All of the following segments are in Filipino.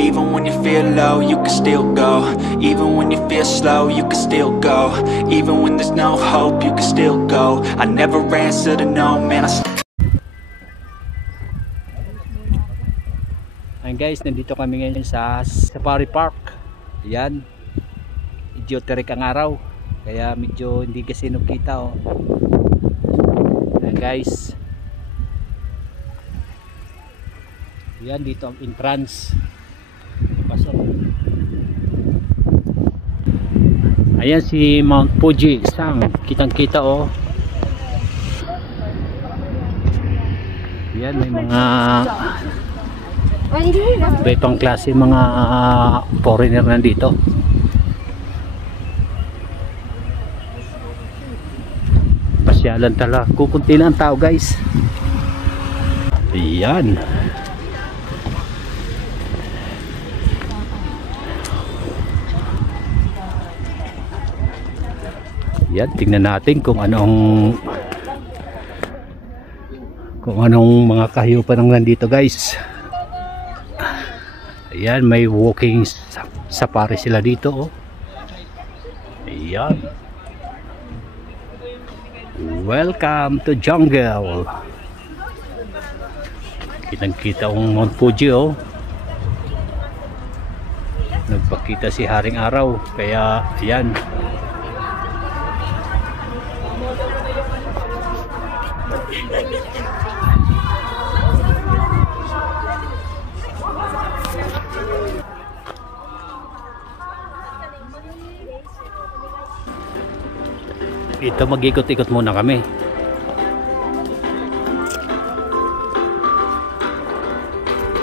Even when you feel low, you can still go. Even when you feel slow, you can still go. Even when there's no hope, you can still go. I never answer to no, man. Ayan guys, nandito kami ngayon sa Safari Park. Ayan, medyo terik ang araw, kaya medyo hindi kasi nakita oh. Ayan guys, ayan dito ang entrance. Pasok. Ayan si Mount Fuji isang kitang kita oh. Ayan may mga iba-ibang klase mga foreigner nandito. Pasyalan talaga, kukunti lang tao guys. Ayan. Ayan, tingnan natin kung anong mga kahiyupan ang nandito guys. Ayan, may walking safari sila dito oh. Ayan. Welcome to jungle. Kitang-kita ang Mount Fuji oh. Nagpakita si Haring Araw, kaya ayan. Ito, mag-ikot-ikot muna kami.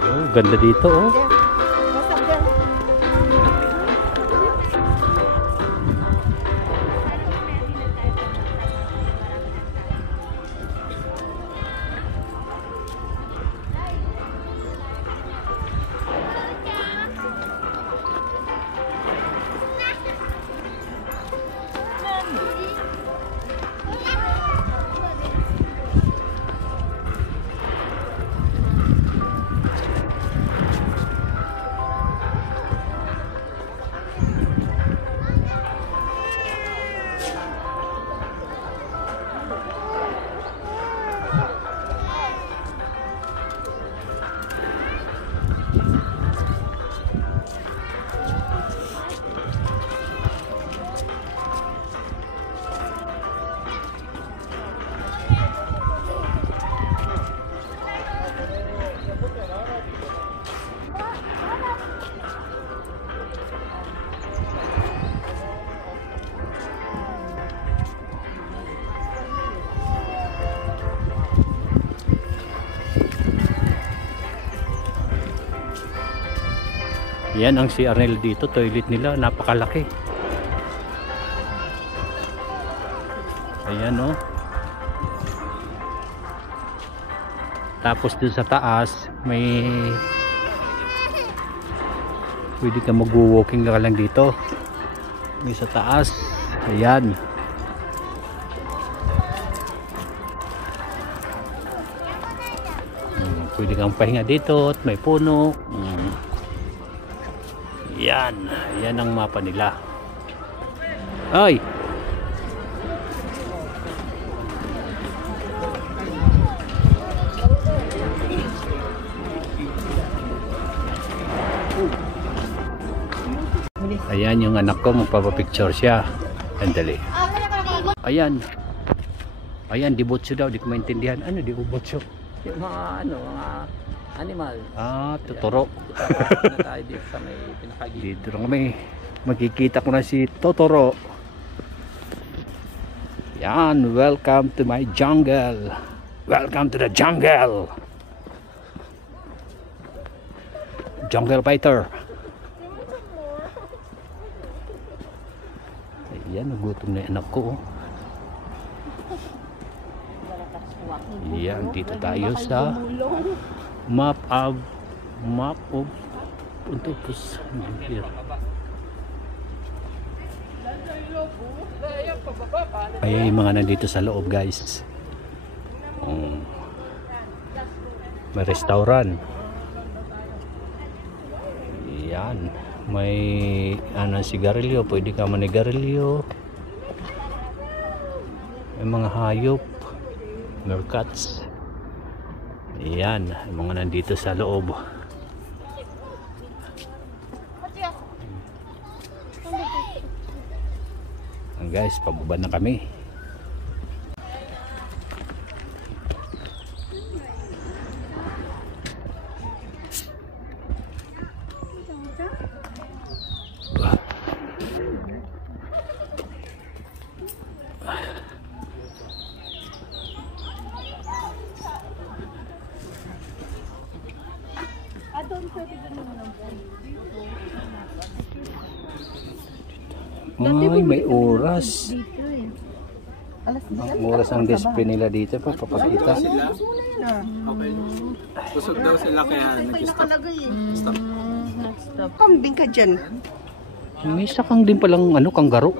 Oh, ganda dito oh. Yan ang CR nila dito, toilet nila, napakalaki. Ayan oh. Tapos dun sa taas, may pwede ka mag-walking ka lang dito. May sa taas, ayan. Pwede kang pahinga dito at may puno. Yan, yan ang mapa nila. Ay! Ayan yung anak ko, magpapapicture siya. Andali. Ayan. Ayan, di botso daw, di ko maintindihan. Ano di botso? Yung mga mga animal. Ah, Totoro. Dito sa may pinakagilid. Dito lang kami. Makikita ko na si Totoro. Yan, welcome to my jungle. Welcome to the jungle. Jungle fighter. Ayan, nagutom na yung anak ko. Yan, dito tayo sa map of Puntupus. Ay, yung mga nandito sa loob guys. May restaurant. May sigarilyo, pwede ka manigarilyo. May mga hayop, meerkats. Ayan, mga nandito sa loob. Guys, pababa na kami. Ay, may oras. Ang oras ang display nila dito pa papakita. Okay. Busog daw sila kaya nag-stop. Stop. Kambing ka dyan. May sakang din palang kanggaro.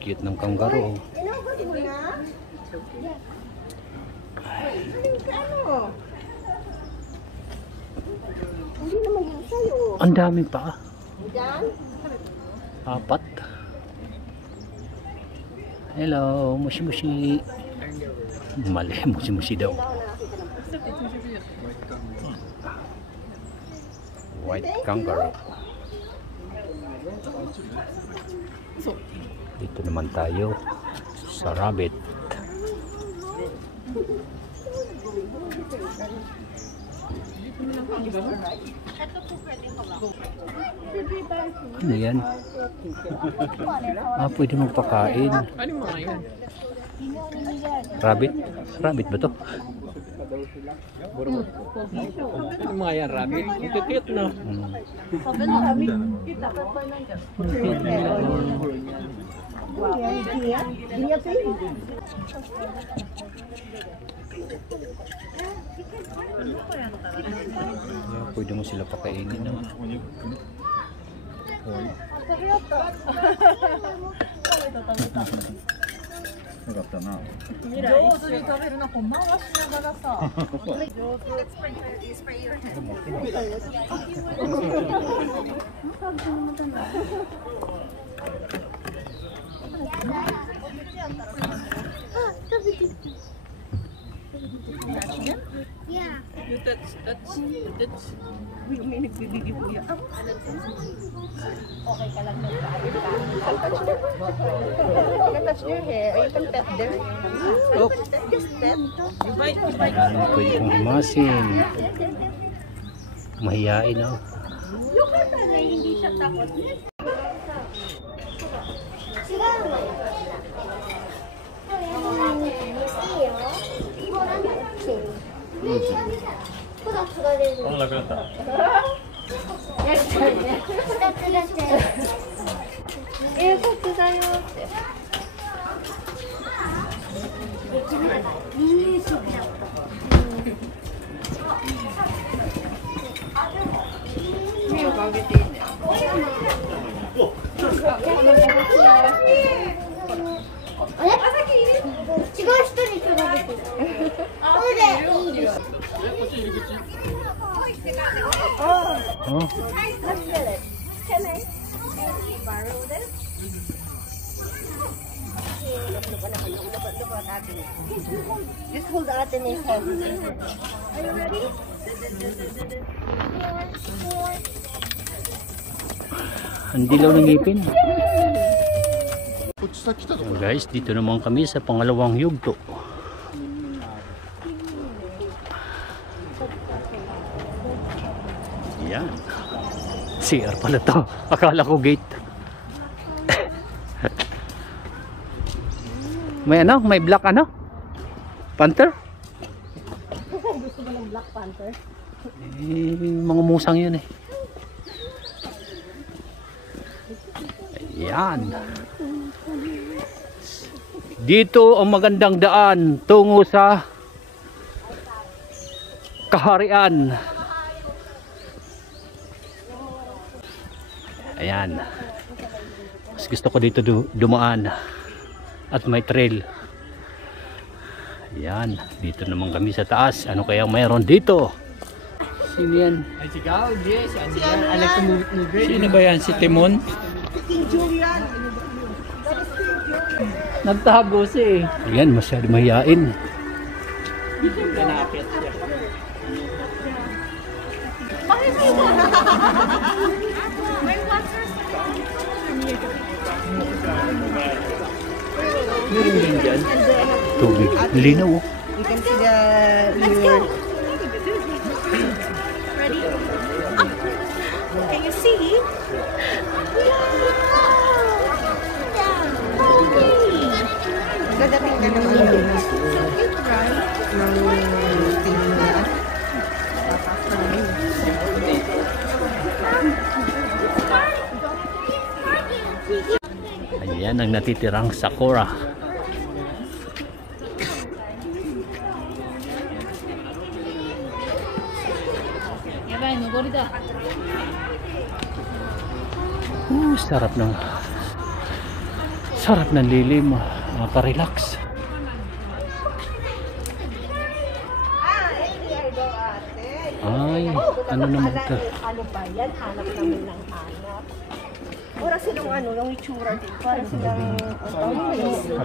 Cute ng kanggaro. Inabot mo na? Hindi naman yun sa'yo. Ang daming pa. Diyan? 4. Hello, mushi-mushi. Mali, mushi-mushi daw. White kangaroo. Dito naman tayo sa rabbit. Ano yan? Pwede magpakain. Ano mga yan? Rabbit? Rabbit ba to? Ano mga yan, rabbit? Ang cute no? Pwede mo sila pakainin na. Touch your hair. Or you can pet there. Just pet. Pwede kong himasin. Mahiyain ako. Hindi siya takot. Oh, Can I borrow this? Just hold the Atene's hand. Are you ready? ang dilaw ng ngipin. Guys, dito naman kami sa pangalawang yugto. Yan. CR pala to. Akala ko gate. May black panther? Gusto mo ng Black Panther? Mga musang yun eh. Ayan. Dito ang magandang daan tungo sa kaharian. Ayan. Mas gusto ko dito dumaan at may trail. Ayan, dito naman kami sa taas. Ano kayang mayroon dito? Sino yan? Ay, sigaw, yes. Anak ko movie. Sino ba yan? Si Timon? King Julian. Nagtago siya eh. Ayan, masyado mahihain. Kanapit siya. Meron din dyan. Tubig. Linaw oh. You can see the... Let's go! Ready? Up! Can you see? Gadating ka naman. So cute, right? Ayan ang natitirang sakura. Sarap ng lilim, maka-relax. Ay, ano naman ito? Ano ba yan? Hanap namin ng hanap. Para silang ano, yung itsura din. Para silang,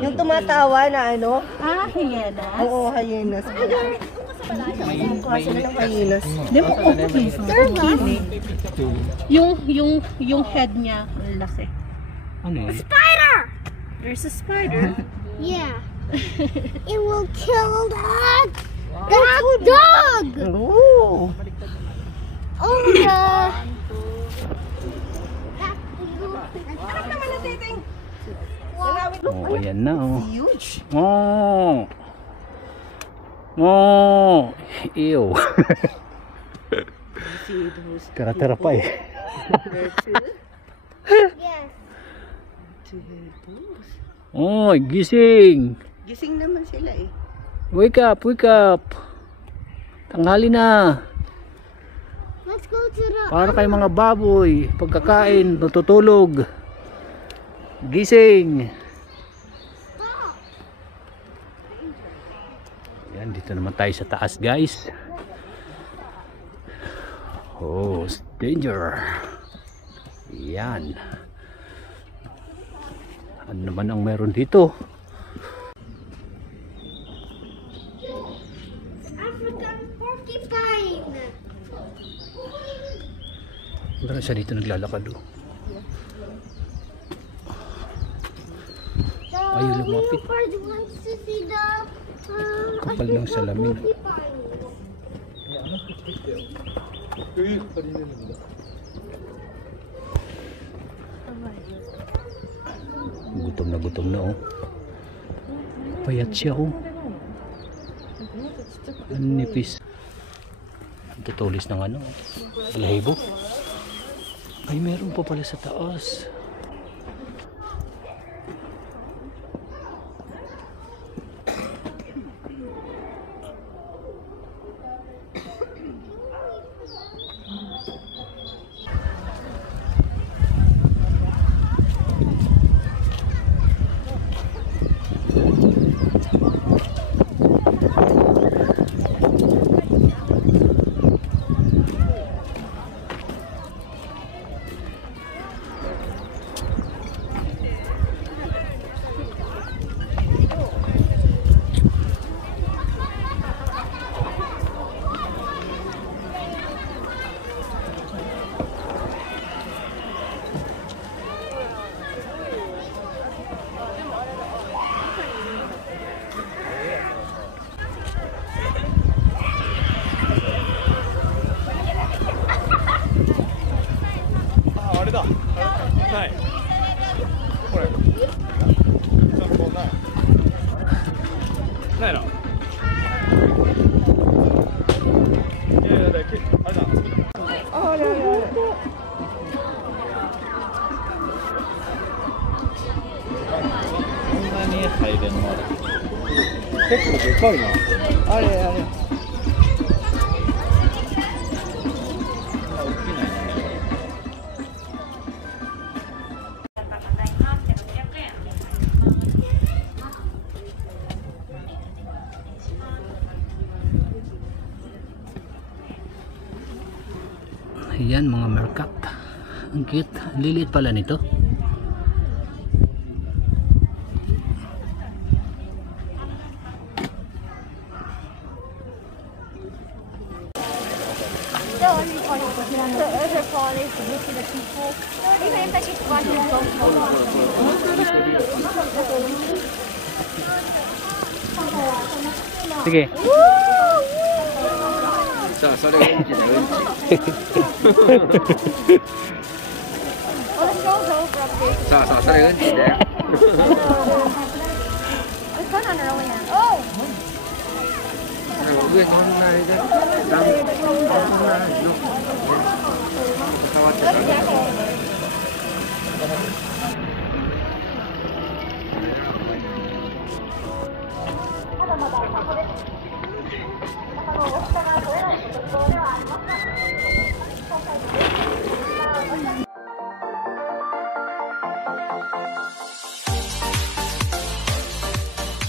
yung tumatawa na ano. Ah, hyena. Oo, hyenas. Mukha sila ng hyenas. Di ba yung head niya, ang laki. Ano yun? Spider! There's a spider. Yeah. It will kill that dog. Oo. Oh my. Oh, ayan na oh. Huge. Oh. Oh. Ew. Tara-tara pa eh. Yes. Oh, gising. Gising naman sila eh. Wake up, wake up. Tanghali na. Let's go to the. Para kay mga baboy, pagkakain, natutulog. Gising. Yan, dito naman tayo sa taas, guys. Oh, it's danger. Yan. Ano naman ang meron dito? African porcupine. Meron siya dito naglalakad oh. Ayaw lumapit. Leopard wants to see the Kapal ng salamin. Gutom na oh. Payat siya oh. Ang nipis. Tutulis ng ano. Balahibo. Ay meron pa pala sa taas. Ayan mga meerkat. Ang cute. Ang liliit pala nito. Sige. さあ、それがうんちだ、うんち。さあさあ、それがうんちだよ。上に乗んないで。ダメ。触ってた。